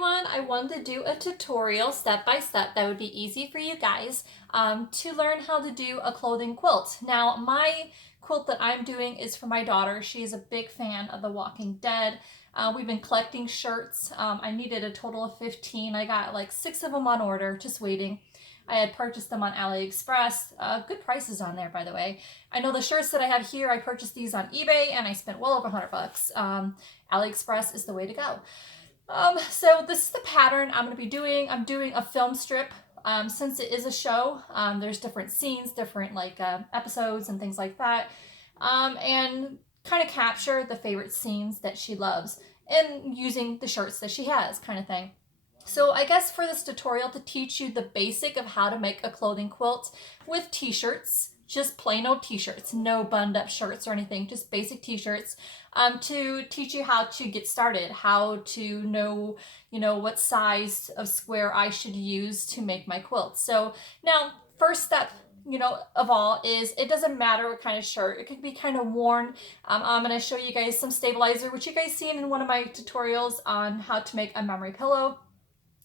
everyone. I wanted to do a tutorial step by step that would be easy for you guys to learn how to do a clothing quilt. Now, my quilt that I'm doing is for my daughter. She's a big fan of The Walking Dead. We've been collecting shirts. I needed a total of 15. I got like 6 of them on order, just waiting. I had purchased them on AliExpress. Good prices on there, by the way. I know the shirts that I have here, I purchased these on eBay and I spent well over 100 bucks. AliExpress is the way to go. So this is the pattern I'm going to be doing. I'm doing a film strip. Since it is a show, there's different scenes, different episodes and things like that. And kind of capture the favorite scenes that she loves and using the shirts that she has, kind of thing. So I guess for this tutorial to teach you the basic of how to make a clothing quilt with t-shirts, just plain old t-shirts, no buttoned up shirts or anything, just basic t-shirts, to teach you how to get started, how to know, what size of square I should use to make my quilt. So now, first step, of all is it doesn't matter what kind of shirt. It could be kind of worn. I'm going to show you guys some stabilizer, which you guys seen in one of my tutorials on how to make a memory pillow.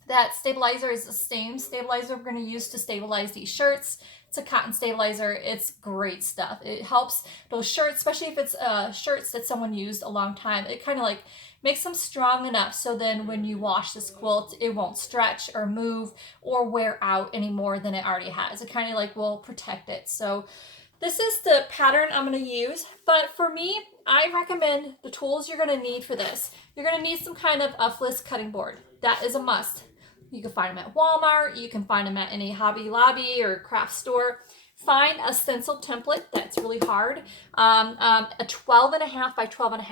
That stabilizer is the same stabilizer we're going to use to stabilize these shirts. It's a cotton stabilizer. It's great stuff. It helps those shirts, especially if it's shirts that someone used a long time. It kind of makes them strong enough so then when you wash this quilt, it won't stretch or move or wear out any more than it already has. It kind of will protect it. So this is the pattern I'm going to use, but for me, I recommend the tools you're going to need for this. You're going to need some kind of a fliss cutting board. That is a must. You can find them at Walmart. You can find them at any Hobby Lobby or craft store. Find a stencil template that's really hard. A 12.5 by 12.5.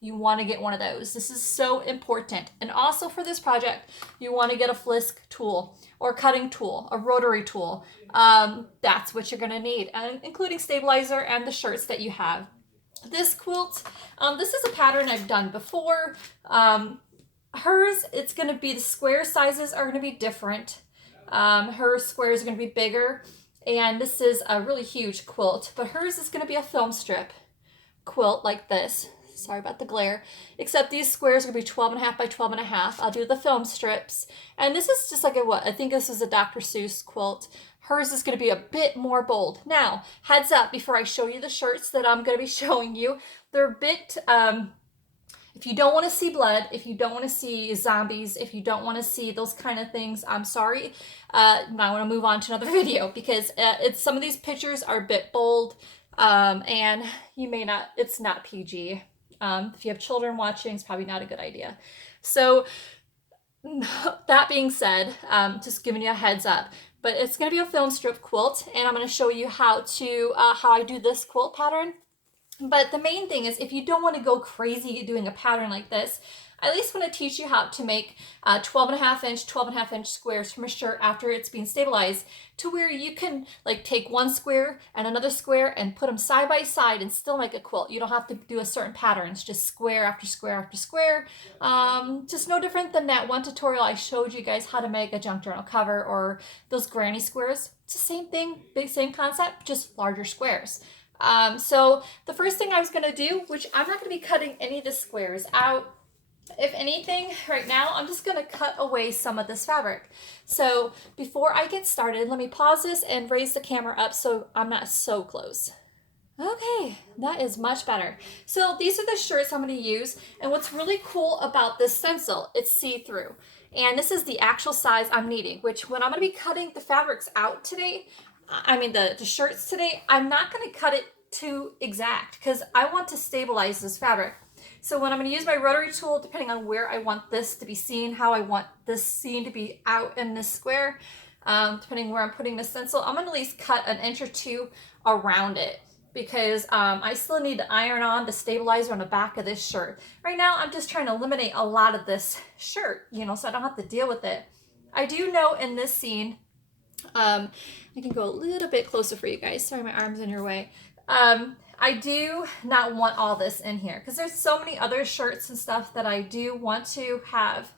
You want to get one of those. This is so important. And also for this project, you want to get a fliss tool or cutting tool, a rotary tool. That's what you're going to need, including stabilizer and the shirts that you have. This quilt, this is a pattern I've done before. Hers, it's going to be, the square sizes are going to be different. Her squares are going to be bigger, and this is a really huge quilt, but hers is going to be a film strip quilt like this. Sorry about the glare. Except these squares are going to be 12.5 by 12.5. I'll do the film strips. And this is just like I think this is a Dr. Seuss quilt. Hers is going to be a bit more bold. Now, heads up before I show you the shirts that I'm going to be showing you. They're a bit, if you don't want to see blood, if you don't want to see zombies, if you don't want to see those kind of things, I'm sorry. I want to move on to another video because some of these pictures are a bit bold and you may not, it's not PG. If you have children watching, it's probably not a good idea. So that being said, just giving you a heads up, but it's going to be a film strip quilt, and I'm going to show you how I do this quilt pattern. But the main thing is, if you don't want to go crazy doing a pattern like this, I at least want to teach you how to make 12.5 inch squares from a shirt after it's been stabilized, to where you can take one square and another square and put them side by side and still make a quilt. You don't have to do a certain pattern. It's just square after square after square. Just no different than that one tutorial I showed you guys how to make a junk journal cover or those granny squares. It's the same thing, same concept, just larger squares. So the first thing I was going to do, which I'm not going to be cutting any of the squares out. If anything, right now, I'm just going to cut away some of this fabric. So before I get started, let me pause this and raise the camera up so I'm not so close. Okay, that is much better. So these are the shirts I'm going to use. And what's really cool about this stencil, it's see-through. And this is the actual size I'm needing, which when I'm going to be cutting the fabrics out today, the shirts today, I'm not going to cut it too exact because I want to stabilize this fabric. So when I'm going to use my rotary tool, depending on where I want this to be seen, how I want this scene to be out in this square, depending where I'm putting the stencil, I'm going to at least cut an inch or two around it because I still need to iron on the stabilizer on the back of this shirt. Right now, I'm just trying to eliminate a lot of this shirt, so I don't have to deal with it. I do know in this scene, I can go a little bit closer for you guys. Sorry, my arm's in your way. I do not want all this in here because there's so many other shirts and stuff that I do want to have.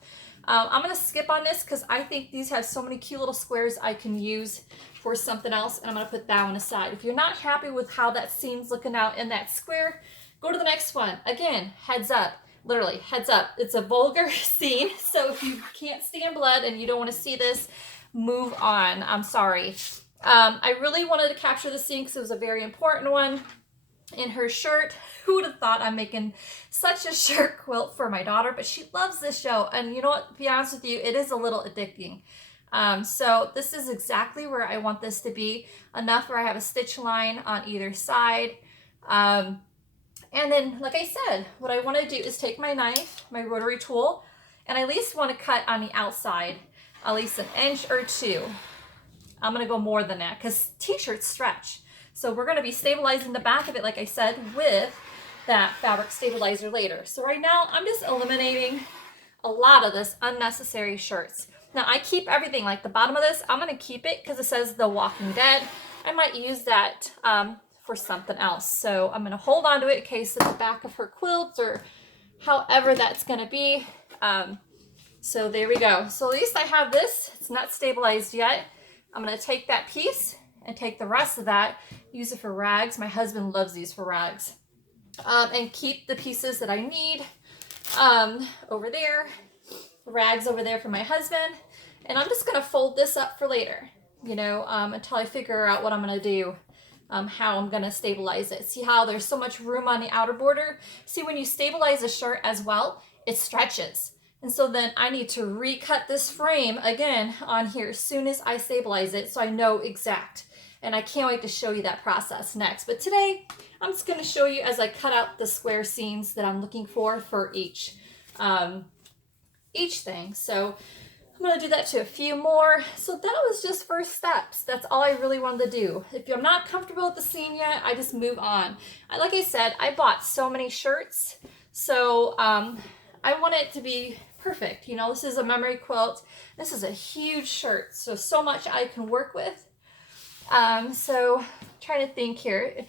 I'm going to skip on this because I think these have so many cute little squares I can use for something else, and I'm going to put that one aside. If you're not happy with how that scene's looking out in that square, go to the next one. Again, heads up. literally, heads up, it's a vulgar scene. So if you can't stand blood and you don't want to see this, move on. I'm sorry. I really wanted to capture the scene because it was a very important one. In her shirt, who would have thought I'm making such a shirt quilt for my daughter, but she loves this show. And you know what, to be honest with you, it is a little addicting. So this is exactly where I want this to be, enough where I have a stitch line on either side. And then, like I said, what I want to do is take my knife, my rotary tool, and I at least want to cut on the outside, at least an inch or two. I'm going to go more than that because t-shirts stretch. So we're going to be stabilizing the back of it, like I said, with that fabric stabilizer later. So right now, I'm just eliminating a lot of this unnecessary shirts. Now, I keep everything, like the bottom of this, I'm going to keep it because it says The Walking Dead. I might use that for something else. So I'm going to hold on to it in case it's the back of her quilt or however that's going to be. So there we go. So at least I have this. It's not stabilized yet. I'm going to take that piece and take the rest of that, use it for rags. My husband loves these for rags. And keep the pieces that I need over there, rags over there for my husband. And I'm just gonna fold this up for later, you know, until I figure out what I'm gonna do, how I'm gonna stabilize it. See how there's so much room on the outer border? See, when you stabilize a shirt as well, it stretches. And so then I need to recut this frame again on here as soon as I stabilize it so I know exact. And I can't wait to show you that process next. But today, I'm just going to show you as I cut out the square seams that I'm looking for each thing. So I'm going to do that to a few more. So that was just first steps. That's all I really wanted to do. If I'm not comfortable with the seam yet, I just move on. Like I said, I bought so many shirts. So I want it to be perfect. You know, this is a memory quilt. This is a huge shirt. So much I can work with. So trying to think here.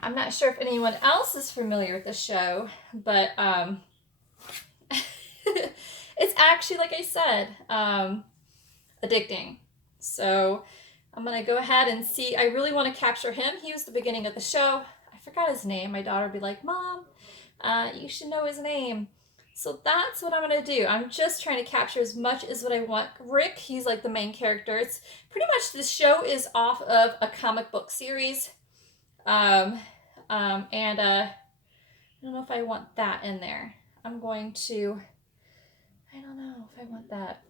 I'm not sure if anyone else is familiar with the show, but it's actually, like I said, addicting. So I'm going to go ahead and see. I really want to capture him. He was the beginning of the show. I forgot his name. My daughter would be like, Mom, you should know his name. So that's what I'm going to do. I'm just trying to capture as much as what I want. Rick, he's like the main character. It's pretty much, this show is off of a comic book series. I don't know if I want that in there. I'm going to, I don't know if I want that.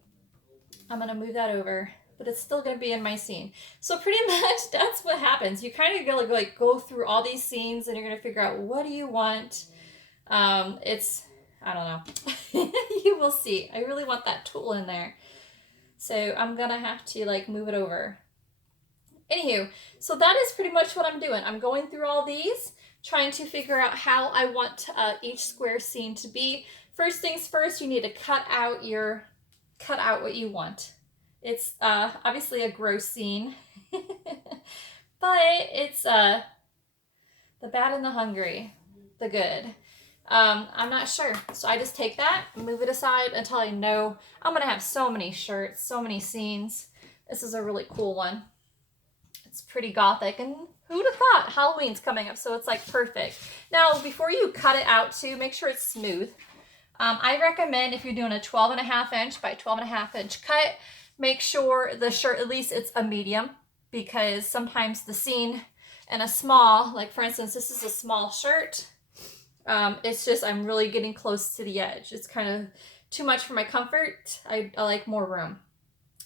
I'm going to move that over, but it's still going to be in my scene. So pretty much that's what happens. You kind of go through all these scenes and you're going to figure out what do you want. I don't know. You will see. I really want that tool in there. So I'm going to have to move it over. Anywho, so that is pretty much what I'm doing. I'm going through all these, trying to figure out how I want each square scene to be. First things first, you need to cut out what you want. It's obviously a gross scene, but it's the bad and the hungry, the good. I'm not sure. So I just take that, move it aside until I know I'm going to have so many shirts, so many scenes. This is a really cool one. It's pretty gothic, and who would have thought Halloween's coming up, so it's perfect. Now, before you cut it out too, make sure it's smooth. I recommend if you're doing a 12.5 inch by 12.5 inch cut, make sure the shirt, at least it's a medium, because sometimes the scene in a small, like for instance, this is a small shirt. It's just, I'm really getting close to the edge. It's kind of too much for my comfort. I like more room.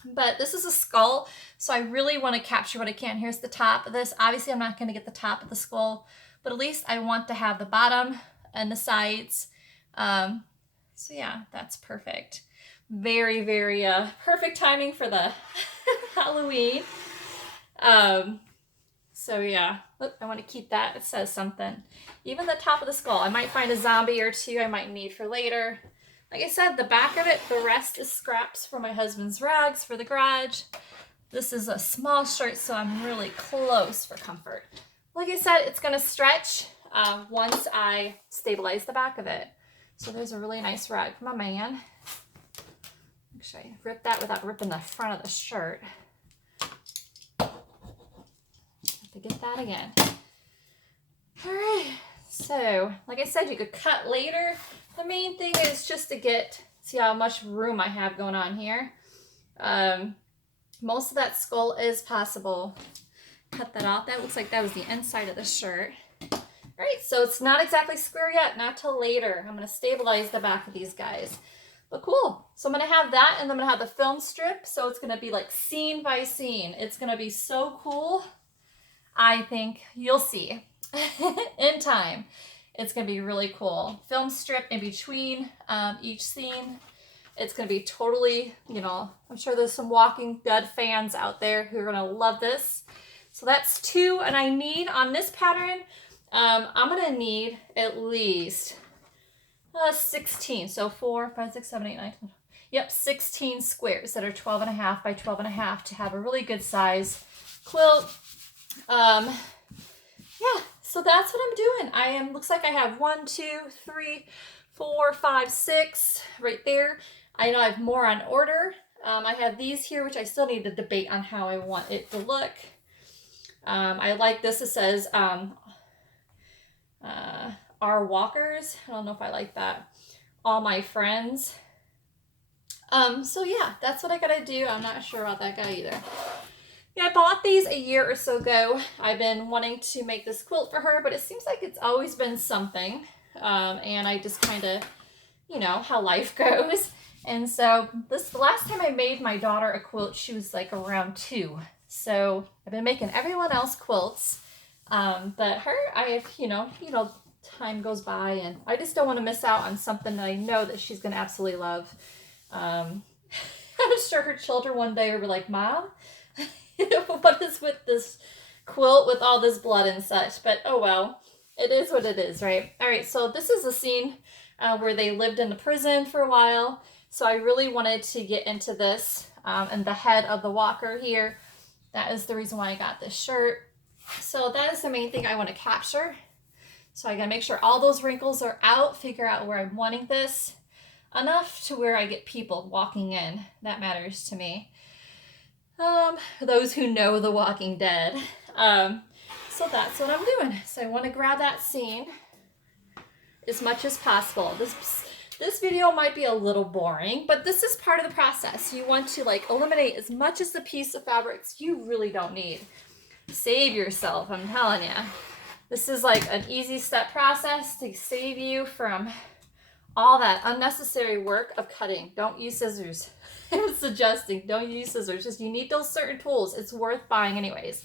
But this is a skull, so I really want to capture what I can. Here's the top of this. Obviously, I'm not going to get the top of the skull, but at least I want to have the bottom and the sides. So yeah, that's perfect. Very, very perfect timing for the Halloween. So yeah, look, I want to keep that. It says something. Even the top of the skull. I might find a zombie or two I might need for later. Like I said, the back of it, the rest is scraps for my husband's rags for the garage. This is a small shirt, so I'm really close for comfort. Like I said, it's going to stretch once I stabilize the back of it. So there's a really nice rag from my man. Make sure I rip that without ripping the front of the shirt. Have to get that again. All right. So, like I said, you could cut later. the main thing is just to see how much room I have going on here. Most of that skull is possible. Cut that off. That looks like that was the inside of the shirt. All right, so it's not exactly square yet, not till later. I'm gonna stabilize the back of these guys. But cool. So I'm gonna have that, and I'm gonna have the film strip. So it's gonna be like scene by scene. It's gonna be so cool. I think you'll see in time. It's gonna be really cool. Film strip in between each scene. It's gonna be totally, you know, I'm sure there's some Walking Dead fans out there who are gonna love this. So that's 2, and I need on this pattern, I'm gonna need at least 16. So 4, 5, 6, 7, 8, 9, 10. Yep, 16 squares that are 12.5 by 12.5 to have a really good size quilt. Yeah, so that's what I'm doing. Looks like I have 1, 2, 3, 4, 5, 6 right there. I know I have more on order. I have these here, which I still need to debate on how I want it to look. I like this. It says our walkers. I don't know if I like that. All my friends. So yeah, that's what I gotta do. I'm not sure about that guy either. Yeah, I bought these a year or so ago. I've been wanting to make this quilt for her, but it seems like it's always been something. And I just kind of, you know, how life goes. And so the last time I made my daughter a quilt, she was like around 2. So I've been making everyone else quilts. But her, I have, you know, time goes by, and I just don't want to miss out on something that I know that she's going to absolutely love. I'm sure her children one day will be like, Mom, what is with this quilt with all this blood and such? But oh well, it is what it is, right? All right, so this is a scene where they lived in the prison for a while. So I really wanted to get into this and the head of the walker here. That is the reason why I got this shirt. So that is the main thing I want to capture. So I gotta make sure all those wrinkles are out, figure out where I'm wanting this enough to where I get people walking in. That matters to me. Those who know The Walking Dead. So that's what I'm doing. So I want to grab that scene as much as possible. This video might be a little boring, but this is part of the process. You want to like eliminate as much as the piece of fabrics you really don't need. Save yourself, I'm telling you. This is like an easy step process to save you from all that unnecessary work of cutting. Don't use scissors. I'm suggesting don't use scissors. Just you need those certain tools. It's worth buying anyways.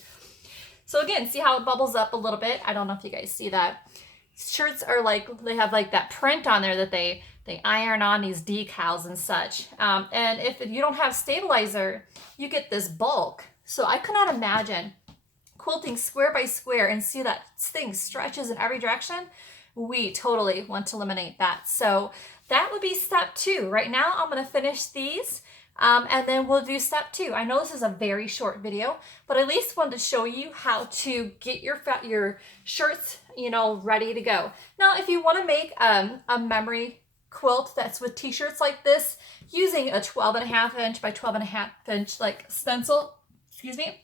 So again, see how it bubbles up a little bit? I don't know if you guys see that. Shirts are like, they have like that print on there that they iron on these decals and such. And if you don't have stabilizer, you get this bulk. So I could not imagine quilting square by square and see that thing stretches in every direction. We totally want to eliminate that. So that would be step 2. Right now, I'm going to finish these and then we'll do step 2. I know this is a very short video, but at least wanted to show you how to get your shirts, you know, ready to go. Now, if you want to make a memory quilt that's with t-shirts like this, using a 12.5 inch by 12.5 inch like stencil, excuse me,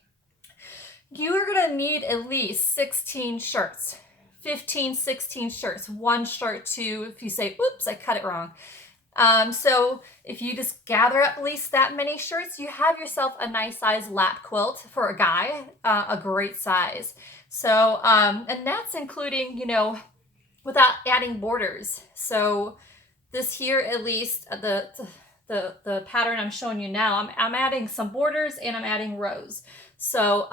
you are going to need at least 16 shirts. 15, 16 shirts, 1 shirt to, if you say, oops, I cut it wrong. So if you just gather up at least that many shirts, you have yourself a nice size lap quilt for a guy, a great size. So, and that's including, you know, without adding borders. So this here, at least the pattern I'm showing you now, I'm adding some borders and I'm adding rows. So,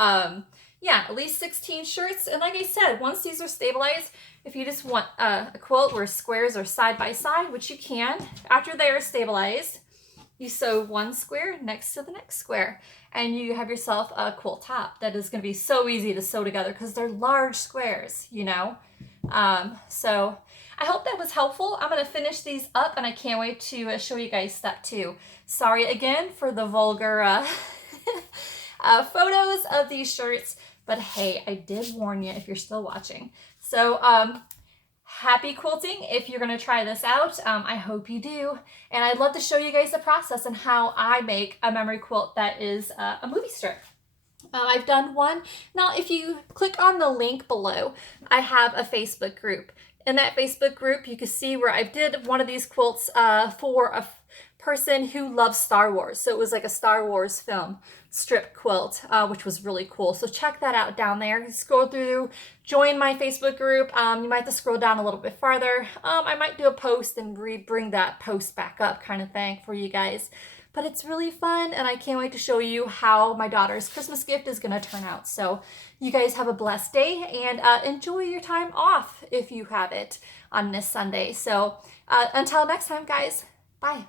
yeah, at least 16 shirts. And like I said, once these are stabilized, if you just want a quilt where squares are side by side, which you can, after they are stabilized, you sew 1 square next to the next square, and you have yourself a quilt top that is going to be so easy to sew together because they're large squares, you know. So I hope that was helpful. I'm going to finish these up, and I can't wait to show you guys step 2. Sorry again for the vulgar photos of these shirts. But hey, I did warn you if you're still watching. So happy quilting if you're going to try this out. I hope you do. And I'd love to show you guys the process and how I make a memory quilt that is a movie strip. I've done one. Now, if you click on the link below, I have a Facebook group. in that Facebook group, you can see where I did one of these quilts for a person who loves Star Wars. So it was like a Star Wars film strip quilt, which was really cool. So check that out down there. Scroll through, join my Facebook group. You might have to scroll down a little bit farther. I might do a post and bring that post back up kind of thing for you guys. But it's really fun, and I can't wait to show you how my daughter's Christmas gift is going to turn out. So you guys have a blessed day, and enjoy your time off if you have it on this Sunday. So until next time, guys, bye.